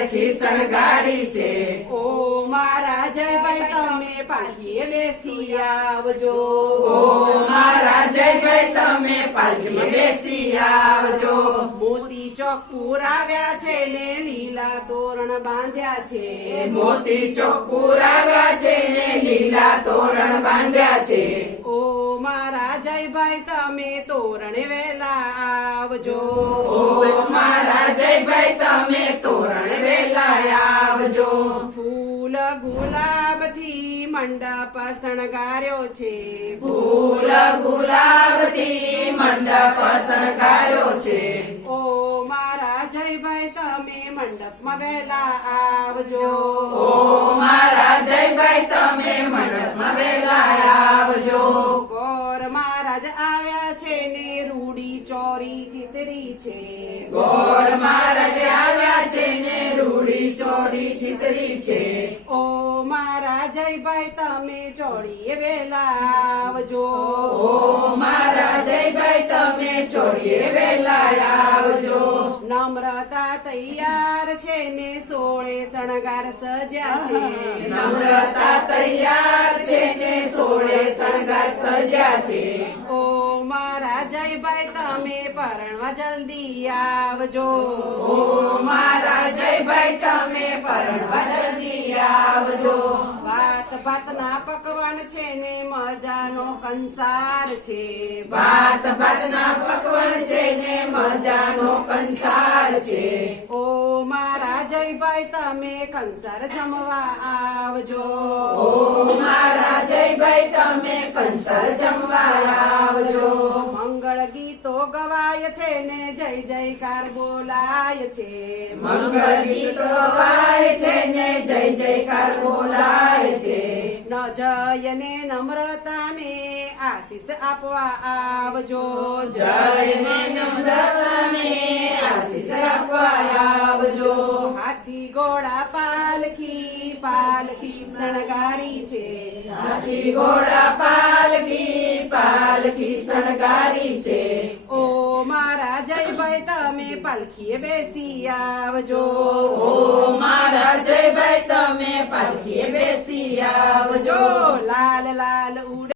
પાલખી શણગારી છે. ઓ મારા જયભાઈ તમે પાલખી બેસી આવજો. ઓ મારા જયભાઈ તમે પાલખી બેસી આવજો. મોતી ચોક પુરાવ્યા છે ને લીલા તોરણ બાંધ્યા છે. મોતી ચોક પુરાવ્યા છે ને લીલા તોરણ બાંધ્યા છે. ઓ મારા જયભાઈ તમે તોરણ વેલા આવજો. ઓ મારા ફૂલ ગુલાબથી મંડપ શણગાર્યો છે. ફૂલ ગુલાબથી મંડપ શણગાર્યો છે. ઓ મારા જયભાઈ તમે મંડપમાં વહેલા આવજો. ઓ મારા જયભાઈ તમે મંડપમાં વહેલા આવજો. ગોર મહારાજ આવ્યા છે ને રૂડી ચોરી ચિતરી છે. ગોર મારા જયભાઈ તમે ચોરીએ વેલા આવજો. ઓ મારા જયભાઈ તમે ચોરીએ વેલા આવજો. નમ્રતા તૈયાર છે ને સોળે શણગાર સજ્યા છે. નમ્રતા તૈયાર છે ને સોળે શણગાર સજ્યા છે. ઓ મારા જયભાઈ તમે પરણવા જલ્દી આવજો. ઓ મારા જયભાઈ તમે પરણવા જલ્દી આવજો. ભાત ના પકવાન છે ને મજાનો કંસાર છે. ભાત ના પકવાન છે ને મજાનો કંસાર છે. ઓ મારા જયભાઈ તમે કંસાર જમવા આવજો. ઓ મારા જયભાઈ તમે કંસાર જમવા આવજો. ગવાય છે ને જય જયકાર બોલાય છે. મંગળ ગીતો ગાય છે ને જય જયકાર બોલાય છે. ન જય ને નમ્રતા ને આશીષ આપવા આવજો. જય ને નમ્રતાને આશીષ આપવા આવજો. હાથી ઘોડા પાલખી પાલખી શણગારી છે. હાથી ઘોડા પાલખી પાલખી શણગારી છે. ઓ મારા જયભાઈ તમે પાલખીએ બેસી આવજો. ઓ મારા જયભાઈ તમે પાલખીએ બેસી આવજો.